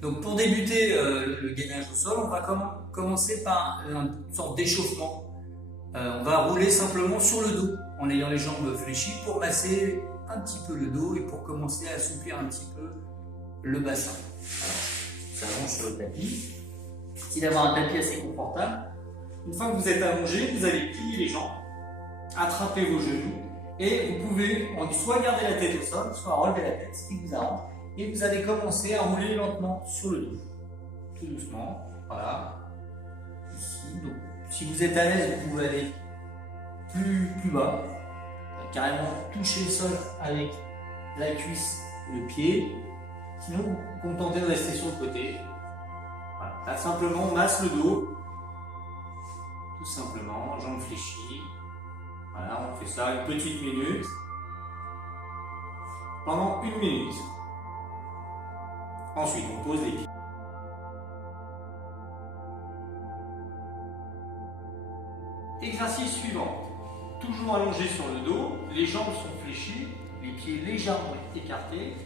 Donc pour débuter le gainage au sol, on va commencer par une sorte d'échauffement. On va rouler simplement sur le dos en ayant les jambes fléchies pour masser un petit peu le dos et pour commencer à assouplir un petit peu le bassin. Alors, on s'allonge sur le tapis. Merci d'avoir un tapis assez confortable. Une fois que vous êtes allongé, vous allez plier les jambes, attraper vos genoux et vous pouvez soit garder la tête au sol, soit relever la tête, ce qui vous arrange. Et vous allez commencer à rouler lentement sur le dos, tout doucement, voilà, ici. Donc, si vous êtes à l'aise, vous pouvez aller plus bas, carrément toucher le sol avec la cuisse et le pied. Sinon, vous vous contentez de rester sur le côté. Voilà. Là, simplement, on masse le dos, tout simplement, jambes fléchies. Voilà, on fait ça une petite minute, pendant 1 minute. Ensuite, on pose les pieds. Exercice suivant. Toujours allongé sur le dos, les jambes sont fléchies, les pieds légèrement écartés.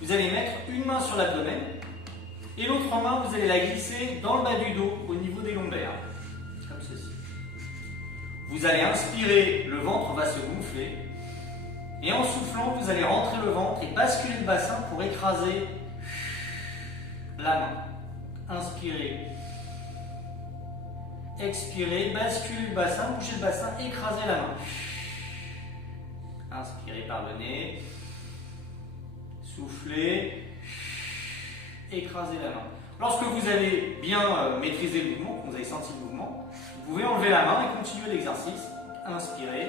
Vous allez mettre une main sur l'abdomen et l'autre main, vous allez la glisser dans le bas du dos, au niveau des lombaires, comme ceci. Vous allez inspirer, le ventre va se gonfler. Et en soufflant, vous allez rentrer le ventre et basculer le bassin pour écraser la main. Inspirez. Expirez, basculez le bassin, bougez le bassin, écrasez la main. Inspirez par le nez. Soufflez. Écrasez la main. Lorsque vous avez bien maîtrisé le mouvement, que vous avez senti le mouvement, vous pouvez enlever la main et continuer l'exercice. Inspirez.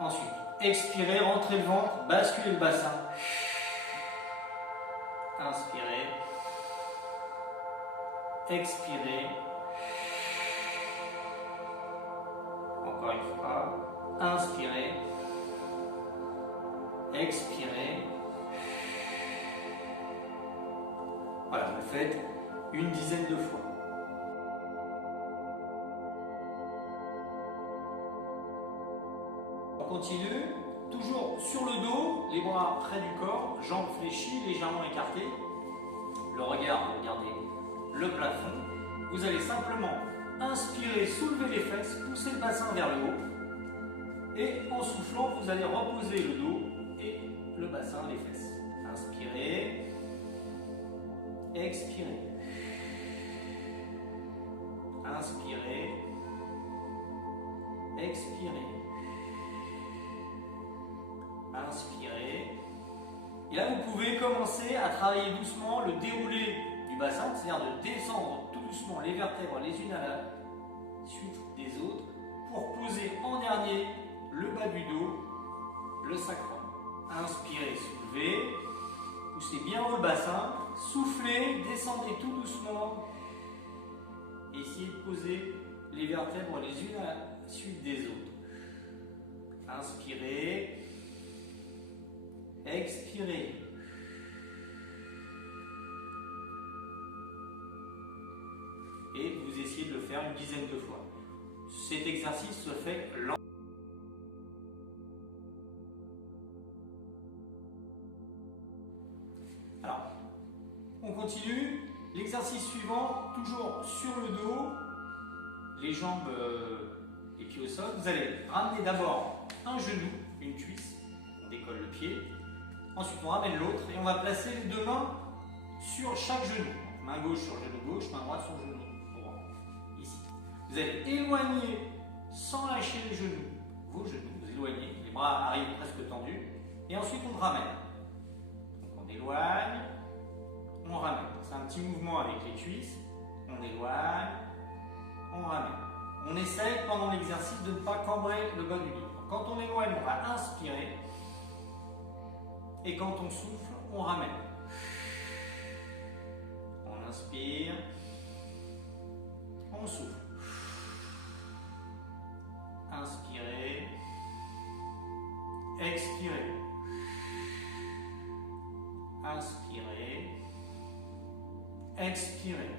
Ensuite, expirez, rentrez le ventre, basculez le bassin. Inspirez. Expirez. Encore une fois. Inspirez. Expirez. Voilà, vous le faites une dizaine de fois. On continue. Toujours sur le dos, les bras près du corps, jambes fléchies, légèrement écartées. Le regard, regardez le plafond. Vous allez simplement inspirer, soulever les fesses, pousser le bassin vers le haut. Et en soufflant, vous allez reposer le dos et le bassin, les fesses. Inspirez. Expirez. Inspirez. Expirez. Inspirez. Et là, vous pouvez commencer à travailler doucement le déroulé du bassin, c'est-à-dire de descendre tout doucement les vertèbres les unes à la suite des autres pour poser en dernier le bas du dos, le sacrum. Inspirez, soulevez, poussez bien haut le bassin, soufflez, descendez tout doucement. Essayez de poser les vertèbres les unes à la suite des autres. Inspirez. Expirez. Et vous essayez de le faire une dizaine de fois. Cet exercice se fait lentement. Alors, on continue. L'exercice suivant, toujours sur le dos, les jambes, les pieds au sol. Vous allez ramener d'abord un genou, une cuisse. On décolle le pied. Ensuite, on ramène l'autre et on va placer les deux mains sur chaque genou. Main gauche sur le genou gauche, main droite sur le genou droit. Ici. Vous allez éloigner sans lâcher les genoux. Vos genoux, vous éloignez. Les bras arrivent presque tendus. Et ensuite, on ramène. Donc, on éloigne, on ramène. C'est un petit mouvement avec les cuisses. On éloigne, on ramène. On essaye pendant l'exercice de ne pas cambrer le bas du dos. Quand on éloigne, on va inspirer. Et quand on souffle, on ramène. On inspire. On souffle. Inspirez. Expirez. Inspirez. Expirez.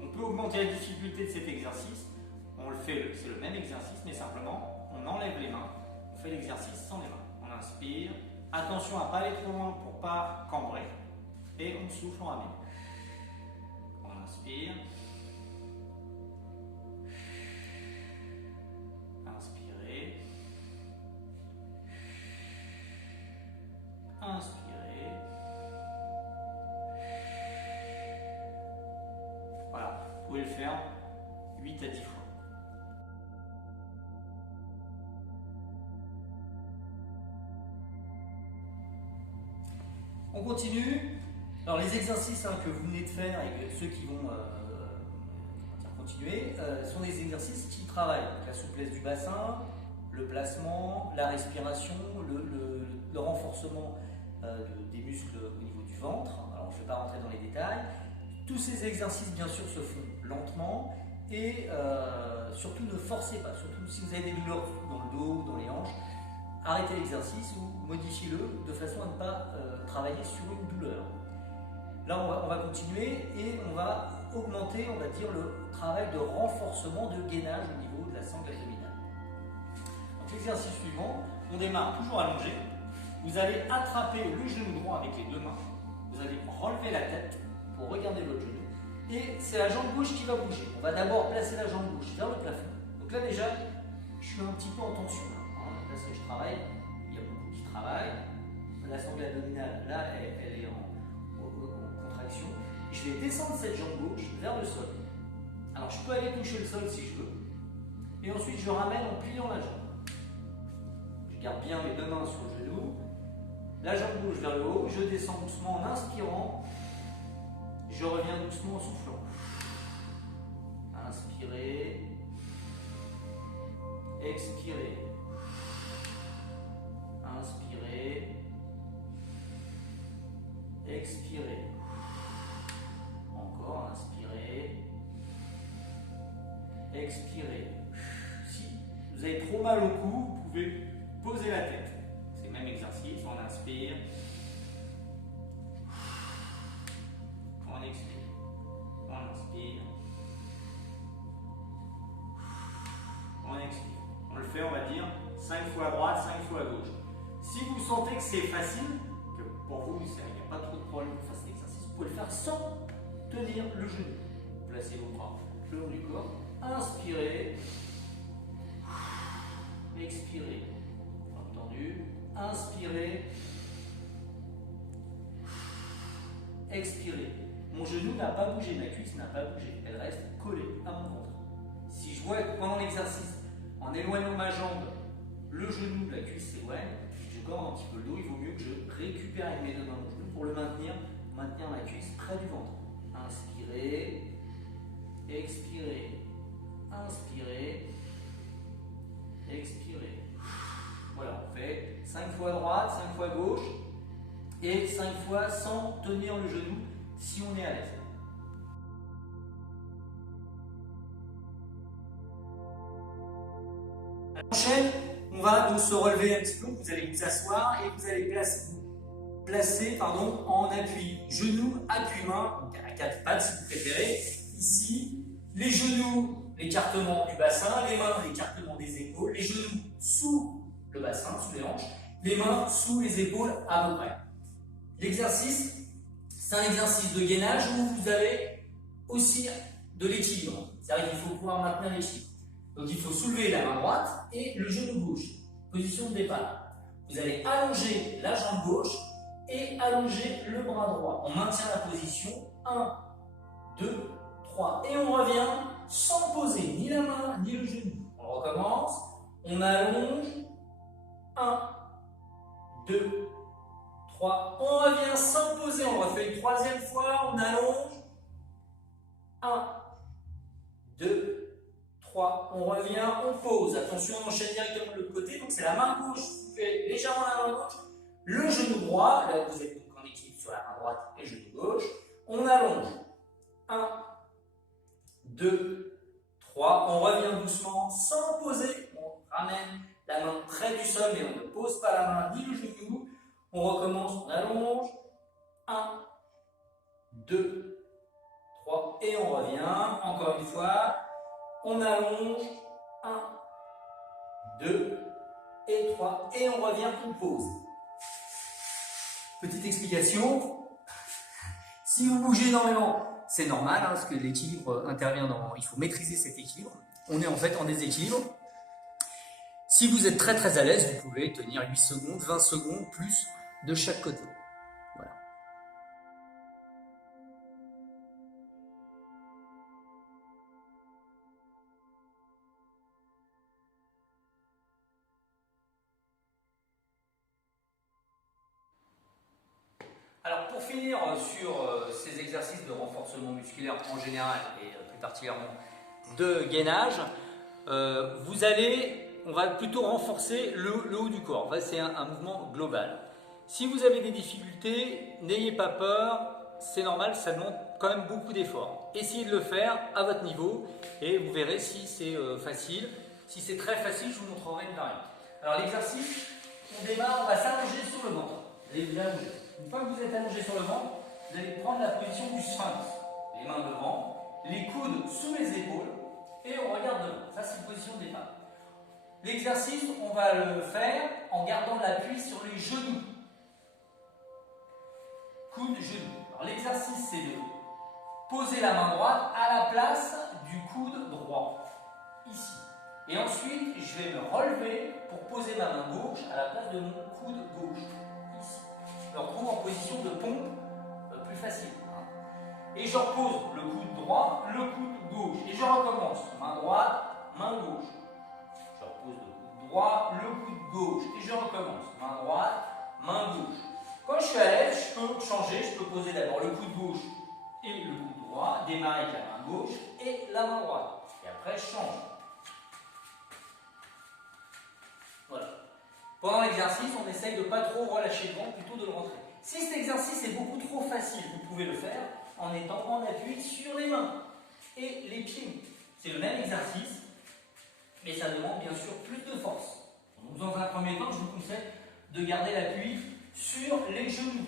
On peut augmenter la difficulté de cet exercice. On le fait, c'est le même exercice, mais simplement, on enlève les mains. On fait l'exercice sans les mains. On inspire, Attention à ne pas aller trop loin pour ne pas cambrer. Et on souffle, on ramène. On inspire. Inspirez. Inspirez. Voilà, vous pouvez le faire 8 à 10 fois. On continue. Alors les exercices que vous venez de faire et que ceux qui vont continuer sont des exercices qui travaillent donc la souplesse du bassin, le placement, la respiration, le renforcement des muscles au niveau du ventre. Alors je ne vais pas rentrer dans les détails. Tous ces exercices bien sûr se font lentement et surtout ne forcez pas, surtout si vous avez des douleurs dans le dos ou dans les hanches, arrêtez l'exercice ou modifiez-le de façon à ne pas travailler sur une douleur. Là, on va continuer et on va augmenter, on va dire, le travail de renforcement de gainage au niveau de la sangle abdominale. Donc l'exercice suivant, on démarre toujours allongé. Vous allez attraper le genou droit avec les deux mains. Vous allez relever la tête pour regarder votre genou. Et c'est la jambe gauche qui va bouger. On va d'abord placer la jambe gauche vers le plafond. Donc là déjà, je suis un petit peu en tension. Là, c'est que je travaille. Il y a beaucoup qui travaillent. La sangle abdominale, là, elle est en contraction. Je vais descendre cette jambe gauche vers le sol. Alors je peux aller toucher le sol si je veux. Et ensuite je ramène en pliant la jambe. Je garde bien mes deux mains sur le genou. La jambe gauche vers le haut. Je descends doucement en inspirant. Je reviens doucement en soufflant. Inspirez. Expirez. Inspirez. Expirez. Encore, inspirez. Expirez. Si vous avez trop mal au cou, vous pouvez poser la tête. C'est le même exercice, on inspire. On expire. On inspire. On expire. On le fait, on va dire, 5 fois à droite, 5 fois à gauche. Si vous sentez que c'est facile, que pour vous, il n'y a pas trop de problème pour faire cet exercice, vous pouvez le faire sans tenir le genou. Placez vos bras le long du corps. Inspirez. Expirez. Entendu. Inspirez. Expirez. Mon genou n'a pas bougé, ma cuisse n'a pas bougé. Elle reste collée à mon ventre. Si je vois que pendant l'exercice, en éloignant ma jambe, le genou, la cuisse s'éloigne, je corde un petit peu le dos, il vaut mieux que je récupère avec mes deux mains mon genou pour le maintenir ma cuisse près du ventre. Inspirez, expirez, inspirez, expirez. Voilà, on fait 5 fois à droite, 5 fois à gauche et 5 fois sans tenir le genou si on est à l'aise. À la prochaine, on va donc se relever un petit peu, vous allez vous asseoir et vous allez placer en appui genou, appui main, donc à 4 pattes si vous préférez. Ici, les genoux, l'écartement du bassin, les mains, l'écartement des épaules, les genoux sous le bassin, sous les hanches, les mains sous les épaules à peu près. L'exercice, c'est un exercice de gainage où vous avez aussi de l'équilibre. C'est-à-dire qu'il faut pouvoir maintenir l'équilibre. Donc il faut soulever la main droite et le genou gauche. Position de départ. Vous allez allonger la jambe gauche et allonger le bras droit. On maintient la position 1, 2, 3. Et on revient sans poser ni la main ni le genou. On recommence. On allonge. 1, 2, 3. On revient sans poser. On refait une troisième fois. On allonge. 1, 2, 3. On revient, on pose. Attention, on enchaîne directement de l'autre côté. Donc c'est la main gauche. Vous faites légèrement la main gauche. Le genou droit. Là, vous êtes donc en équilibre sur la main droite et le genou gauche. On allonge. 1, 2, 3. On revient doucement sans poser. On ramène la main près du sol, mais on ne pose pas la main ni le genou. On recommence, on allonge. 1, 2, 3. Et on revient. Encore une fois. On allonge. 1, 2 et 3. Et on revient, on pose. Petite explication, si vous bougez énormément, c'est normal, hein, parce que l'équilibre intervient dans... Il faut maîtriser cet équilibre. On est en fait en déséquilibre. Si vous êtes très très à l'aise, vous pouvez tenir 8 secondes, 20 secondes, plus de chaque côté. Voilà. Alors pour finir sur ces exercices de renforcement musculaire en général et plus particulièrement de gainage, on va plutôt renforcer le haut du corps. C'est un mouvement global. Si vous avez des difficultés, n'ayez pas peur, c'est normal, ça demande quand même beaucoup d'efforts. Essayez de le faire à votre niveau et vous verrez si c'est facile. Si c'est très facile, je vous montrerai une variante. Alors l'exercice, on démarre, on va s'allonger sur le ventre. Une fois que vous êtes allongé sur le ventre, vous allez prendre la position du sphinx. Les mains devant, les coudes sous les épaules et on regarde devant. Ça, c'est la position de départ. L'exercice, on va le faire en gardant l'appui sur les genoux. Coude, genoux. Alors l'exercice, c'est de poser la main droite à la place du coude droit, ici. Et ensuite, je vais me relever pour poser ma main gauche à la place de mon coude gauche, ici. Je me retrouve en position de pompe, plus facile. Et je repose le coude droit, le coude gauche. Et je recommence. Main droite, main gauche. Je repose le coude droit, le coude gauche. Et je recommence. Main droite, main gauche. Quand je suis à l'aise, je peux changer. Je peux poser d'abord le coude gauche et le coude droit. Démarrer avec la main gauche et la main droite. Et après, je change. Voilà. Pendant l'exercice, on essaye de ne pas trop relâcher le ventre, plutôt de le rentrer. Si cet exercice est beaucoup trop facile, vous pouvez le faire en étant en appui sur les mains et les pieds. C'est le même exercice, mais ça demande bien sûr plus de force. Donc, dans un premier temps, je vous conseille de garder l'appui sur les genoux.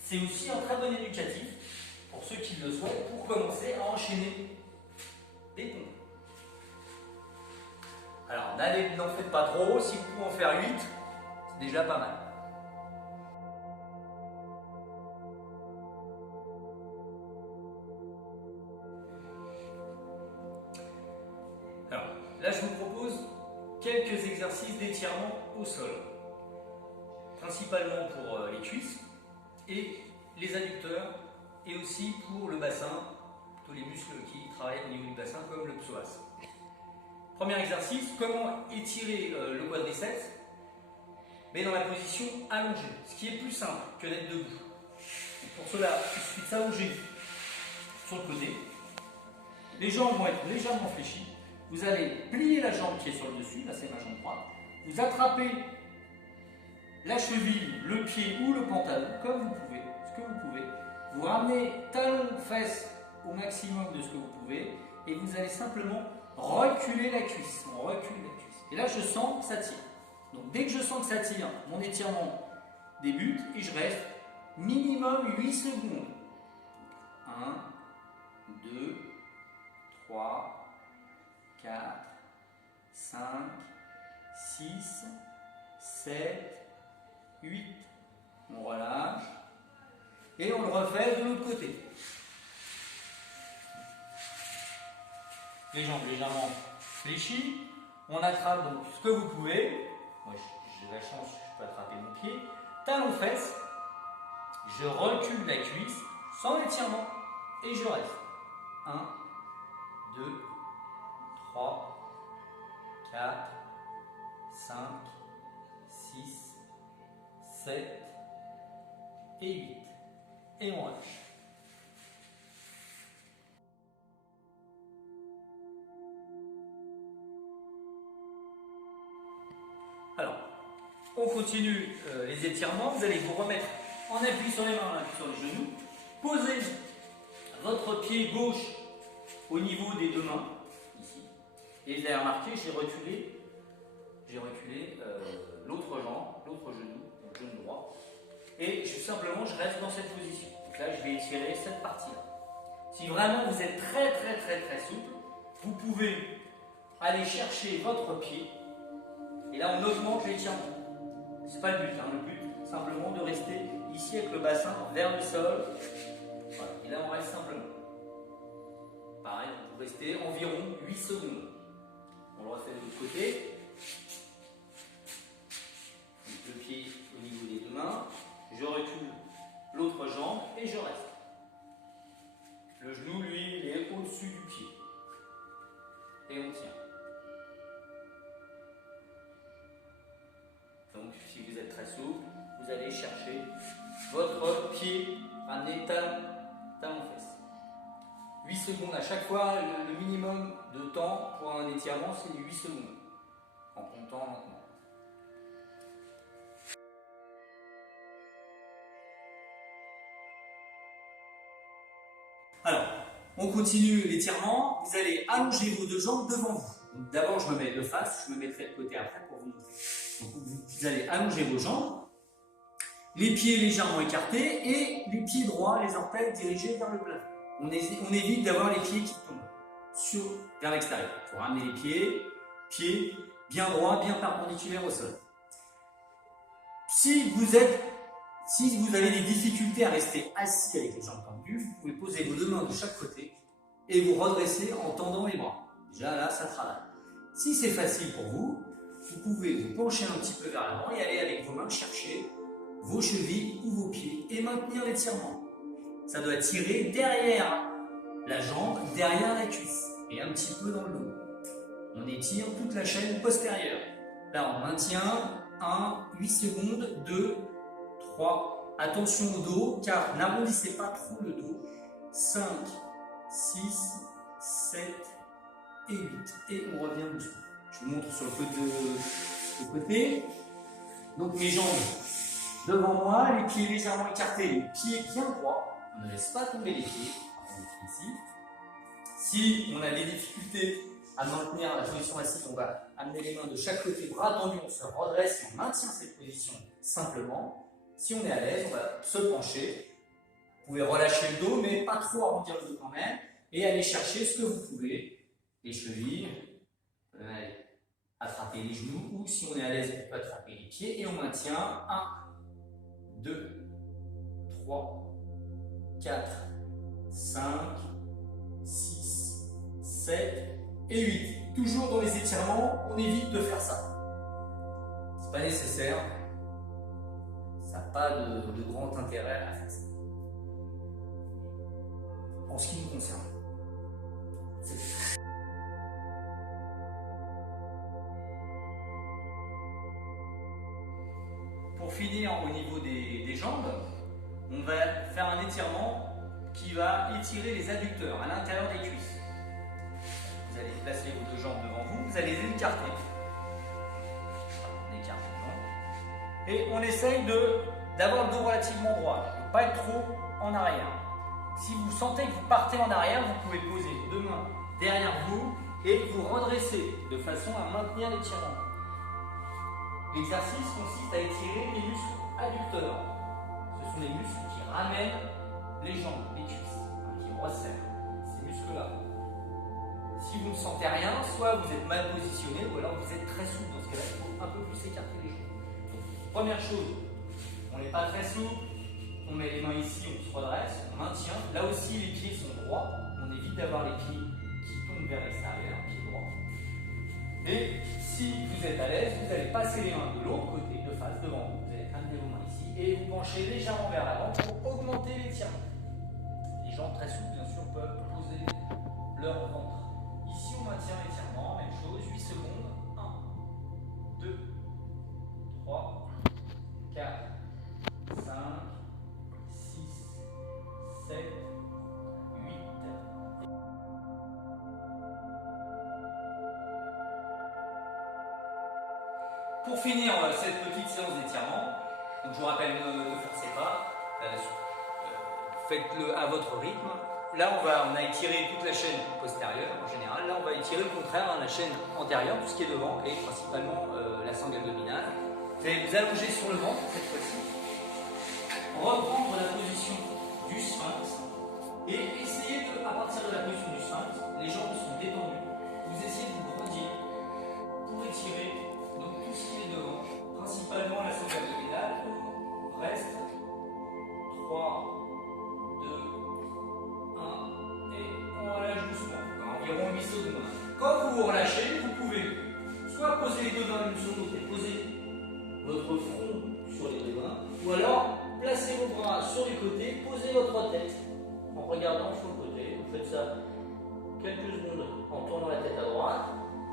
C'est aussi un très bon éducatif, pour ceux qui le souhaitent, pour commencer à enchaîner des pompes. Alors, n'en faites pas trop, si vous pouvez en faire 8, c'est déjà pas mal. Alors, là, je vous propose quelques exercices d'étirement au sol, principalement pour les cuisses et les adducteurs, et aussi pour le bassin, tous les muscles qui travaillent au niveau du bassin, comme le psoas. Premier exercice, comment étirer le quadriceps, mais dans la position allongée, ce qui est plus simple que d'être debout. Pour cela, il suffit de s'allonger sur le côté. Les jambes vont être légèrement fléchies. Vous allez plier la jambe qui est sur le dessus, là c'est ma jambe droite. Vous attrapez la cheville, le pied ou le pantalon, comme vous pouvez, ce que vous pouvez. Vous ramenez talon, fesses au maximum de ce que vous pouvez et vous allez simplement reculer la cuisse. On recule la cuisse. Et là, je sens que ça tire. Donc, dès que je sens que ça tire, mon étirement débute et je reste minimum 8 secondes. 1, 2, 3, 4, 5, 6, 7, 8. On relâche. Et on le refait de l'autre côté. Les jambes légèrement fléchies. On attrape donc ce que vous pouvez. Moi j'ai la chance, je peux attraper mon pied. Talon fesses. Je recule la cuisse sans étirement. Et je reste. 1, 2, 3, 4, 5, 6, 7 et 8. Et on relâche. Alors, on continue les étirements. Vous allez vous remettre en appui sur les mains, sur les genoux. Posez votre pied gauche au niveau des deux mains, ici. Et vous avez remarqué, j'ai reculé l'autre jambe, l'autre genou, le genou droit. Et simplement, je reste dans cette position. Donc là, je vais étirer cette partie-là. Si vraiment vous êtes très souple, vous pouvez aller chercher votre pied. Et là, on augmente l'étirement. Ce n'est pas le but. Le but, simplement de rester ici avec le bassin vers le sol. Voilà. Et là, on reste simplement. Pareil, vous restez environ 8 secondes. On le refait de l'autre côté. Donc, le pied au niveau des deux mains. Je recule l'autre jambe et je reste. Le genou, lui, il est au-dessus du pied. Et on tient. Donc, si vous êtes très souple, vous allez chercher votre pied, ramener talon-fesse. 8 secondes à chaque fois, le minimum de temps pour un étirement, c'est 8 secondes. En comptant lentement. Alors, on continue l'étirement. Vous allez allonger vos deux jambes devant vous. D'abord, je me mets de face, je me mettrai de côté après pour vous montrer. Donc, vous allez allonger vos jambes, les pieds légèrement écartés et les pieds droits, les orteils dirigés vers le plafond. On évite d'avoir les pieds qui tombent vers l'extérieur. Il faut ramener les pieds bien droits, bien perpendiculaires au sol. Si vous avez des difficultés à rester assis avec les jambes tendues, vous pouvez poser vos deux mains de chaque côté et vous redresser en tendant les bras. Déjà là, ça travaille. Si c'est facile pour vous, vous pouvez vous pencher un petit peu vers l'avant et aller avec vos mains chercher vos chevilles ou vos pieds et maintenir l'étirement. Ça doit tirer derrière la jambe, derrière la cuisse et un petit peu dans le dos. On étire toute la chaîne postérieure. Là, on maintient 1, 8 secondes, 2, 3. Attention au dos, car n'arrondissez pas trop le dos. 5, 6, 7 et 8. Et on revient doucement. Je vous montre sur le côté. Donc mes jambes devant moi, les pieds légèrement écartés, les pieds bien droits. On ne laisse pas tomber les pieds. Ici. Si on a des difficultés à maintenir la position assise, on va amener les mains de chaque côté, bras tendus, on se redresse et on maintient cette position simplement. Si on est à l'aise, on va se pencher. Vous pouvez relâcher le dos, mais pas trop arrondir le dos quand même. Et aller chercher ce que vous pouvez. Les chevilles, attraper les genoux, ou si on est à l'aise, on peut attraper les pieds. Et on maintient 1, 2, 3, 4, 5, 6, 7 et 8. Toujours dans les étirements, on évite de faire ça. C'est pas nécessaire. Ça n'a pas de grand intérêt à faire ça. En ce qui nous concerne. Pour finir au niveau des jambes, on va faire un étirement qui va étirer les adducteurs à l'intérieur des cuisses. Vous allez placer vos deux jambes devant vous, vous allez les écarter. On écarte les jambes. Et on essaye d'avoir le dos relativement droit, ne pas être trop en arrière. Si vous sentez que vous partez en arrière, vous pouvez poser vos deux mains derrière vous et vous redresser de façon à maintenir l'étirement. L'exercice consiste à étirer les muscles adducteurs. Ce sont les muscles qui ramènent les jambes, les cuisses, qui resserrent ces muscles-là. Si vous ne sentez rien, soit vous êtes mal positionné ou alors vous êtes très souple. Dans ce cas-là, il faut un peu plus écarter les jambes. Donc, première chose, on n'est pas très souple. On met les mains ici, on se redresse, on maintient. Là aussi, les pieds sont droits. On évite d'avoir les pieds qui tombent vers l'extérieur, pieds droits. Et si vous êtes à l'aise, vous allez passer les mains de l'autre côté, de face, devant vous. Vous allez amener vos mains ici et vous penchez légèrement vers l'avant pour augmenter l'étirement. Les jambes très souples, bien sûr, peuvent poser leur ventre. Ici, on maintient l'étirement, même chose, 8 secondes. 1, 2, 3, 4, 5, 7, 8. Pour finir cette petite séance d'étirement, donc je vous rappelle, ne forcez pas, faites-le à votre rythme. Là, on a étiré toute la chaîne postérieure en général. Là, on va étirer le contraire, la chaîne antérieure, tout ce qui est devant, et principalement la sangle abdominale. Vous allez vous allonger sur le ventre cette fois-ci, reprendre la position du sphinx et essayez à partir de la position du sphinx, les jambes sont détendues, vous essayez de vous grandir pour étirer donc tout ce qui est devant, principalement la sangle abdominale, les deux mains l'une sur l'autre et posez votre front sur les deux mains. Ou alors, placez vos bras sur les côtés, posez votre tête en regardant sur le côté. Vous faites ça quelques secondes en tournant la tête à droite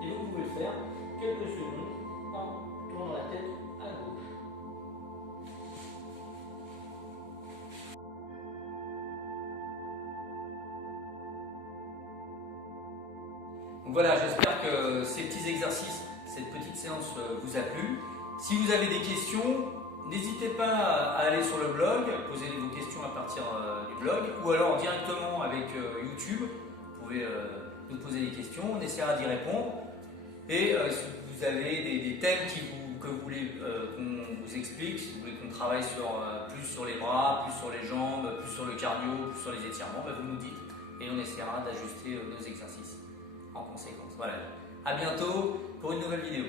et vous pouvez le faire quelques secondes en tournant la tête à gauche. Donc voilà, j'espère que ces petits exercices, cette petite séance vous a plu. Si vous avez des questions, n'hésitez pas à aller sur le blog, poser vos questions à partir du blog, ou alors directement avec YouTube, vous pouvez nous poser des questions, on essaiera d'y répondre. Et si vous avez des thèmes que vous voulez qu'on vous explique, si vous voulez qu'on travaille plus sur les bras, plus sur les jambes, plus sur le cardio, plus sur les étirements, vous nous dites et on essaiera d'ajuster nos exercices en conséquence. Voilà. À bientôt pour une nouvelle vidéo.